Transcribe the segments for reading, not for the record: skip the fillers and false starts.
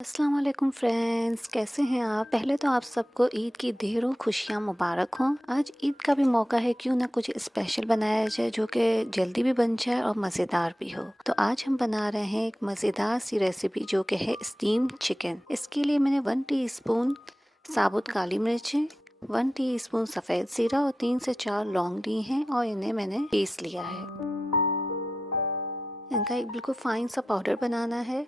अस्सलाम वालेकुम फ्रेंड्स, कैसे हैं आप। पहले तो आप सबको ईद की ढेरों खुशियाँ मुबारक हों। आज ईद का भी मौका है, क्यों ना कुछ स्पेशल बनाया जाए जो कि जल्दी भी बन जाए और मज़ेदार भी हो। तो आज हम बना रहे हैं एक मज़ेदार सी रेसिपी जो कि है स्टीम चिकन। इसके लिए मैंने 1 टीस्पून साबुत काली मिर्चें, 1 टीस्पून सफ़ेद ज़ीरा और 3 से 4 लौंग ली हैं और इन्हें मैंने पीस लिया है। इनका एक बिल्कुल फाइन सा पाउडर बनाना है।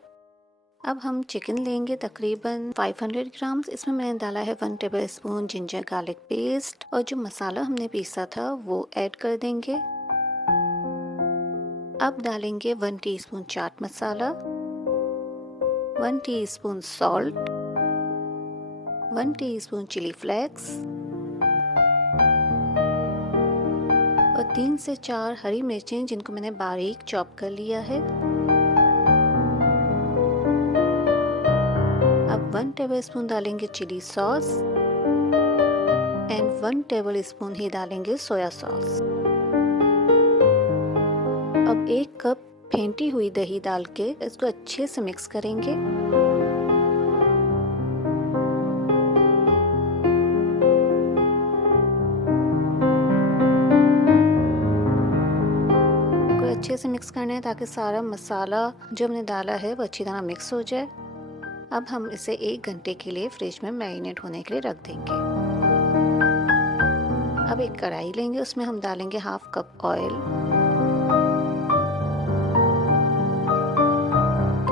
अब हम चिकन लेंगे तकरीबन 500 ग्राम्स। इसमें मैंने डाला है 1 टेबलस्पून जिंजर गार्लिक पेस्ट और जो मसाला हमने पीसा था वो ऐड कर देंगे। अब डालेंगे 1 teaspoon chaat masala, 1 teaspoon salt, 1 teaspoon chilli flakes और 3 से 4 हरी मिर्चें जिनको मैंने बारीक चॉप कर लिया है। अब 1 टेबलस्पून डालेंगे चिली सॉस एंड 1 टेबलस्पून ही डालेंगे सोया सॉस। अब 1 कप फेंटी हुई दही डाल के इसको अच्छे से मिक्स करेंगे। को अच्छे से मिक्स करना है ताकि सारा मसाला जो हमने डाला है वो अच्छी तरह मिक्स हो जाए। अब हम इसे 1 घंटे के लिए फ्रिज में मैरिनेट होने के लिए रख देंगे। अब एक कढ़ाई लेंगे, उसमें हम डालेंगे हाफ कप ऑयल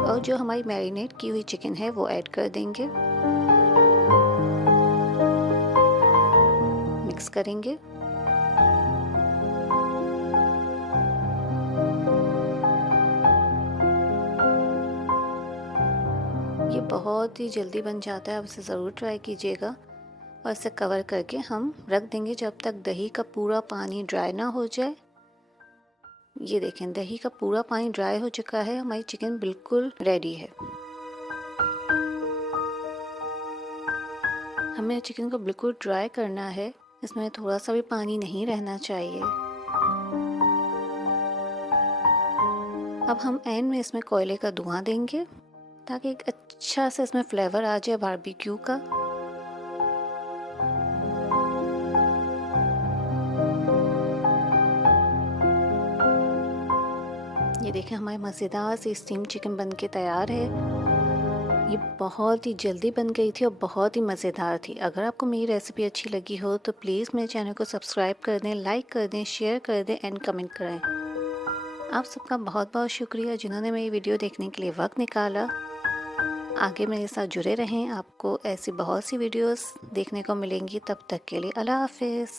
और जो हमारी मैरिनेट की हुई चिकन है वो ऐड कर देंगे। मिक्स करेंगे। ये बहुत ही जल्दी बन जाता है, आप इसे ज़रूर ट्राई कीजिएगा। और इसे कवर करके हम रख देंगे जब तक दही का पूरा पानी ड्राई ना हो जाए। ये देखें, दही का पूरा पानी ड्राई हो चुका है, हमारी चिकन बिल्कुल रेडी है। हमें चिकन को बिल्कुल ड्राई करना है, इसमें थोड़ा सा भी पानी नहीं रहना चाहिए। अब हम एंड में इसमें कोयले का धुआं देंगे ताकि एक अच्छा सा इसमें फ्लेवर आ जाए बारबेक्यू का। ये देखें, हमारी मज़ेदार सी स्टीम चिकन बनके तैयार है। ये बहुत ही जल्दी बन गई थी और बहुत ही मज़ेदार थी। अगर आपको मेरी रेसिपी अच्छी लगी हो तो प्लीज़ मेरे चैनल को सब्सक्राइब कर दें, लाइक कर दें, शेयर कर दें एंड कमेंट करें। आप सबका बहुत बहुत शुक्रिया जिन्होंने मेरी वीडियो देखने के लिए वक्त निकाला। आगे मेरे साथ जुड़े रहें, आपको ऐसी बहुत सी वीडियोस देखने को मिलेंगी। तब तक के लिए अल्लाह हाफ़िज़।